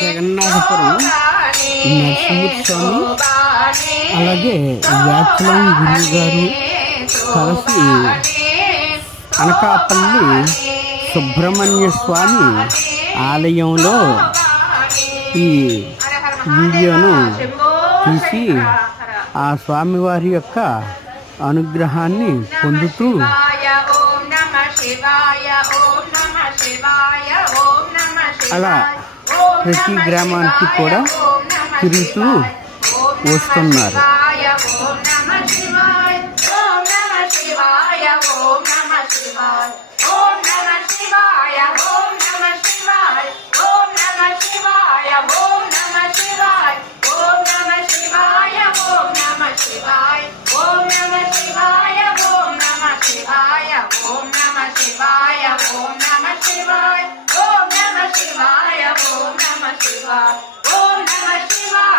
జగన్నాథపురం నరసింహ స్వామి అలాగే వ్యాఖ్యానం గురువు గారు కలిసి అనకాపల్లి సుబ్రహ్మణ్య స్వామి ఆలయంలో ఈ వీడియోను తీసి ఆ స్వామివారి యొక్క అనుగ్రహాన్ని పొందుతూ అలా ప్రతి గ్రామానికి కూడా తిరుగుతూ వస్తున్నారు. Om Namah Shivaya.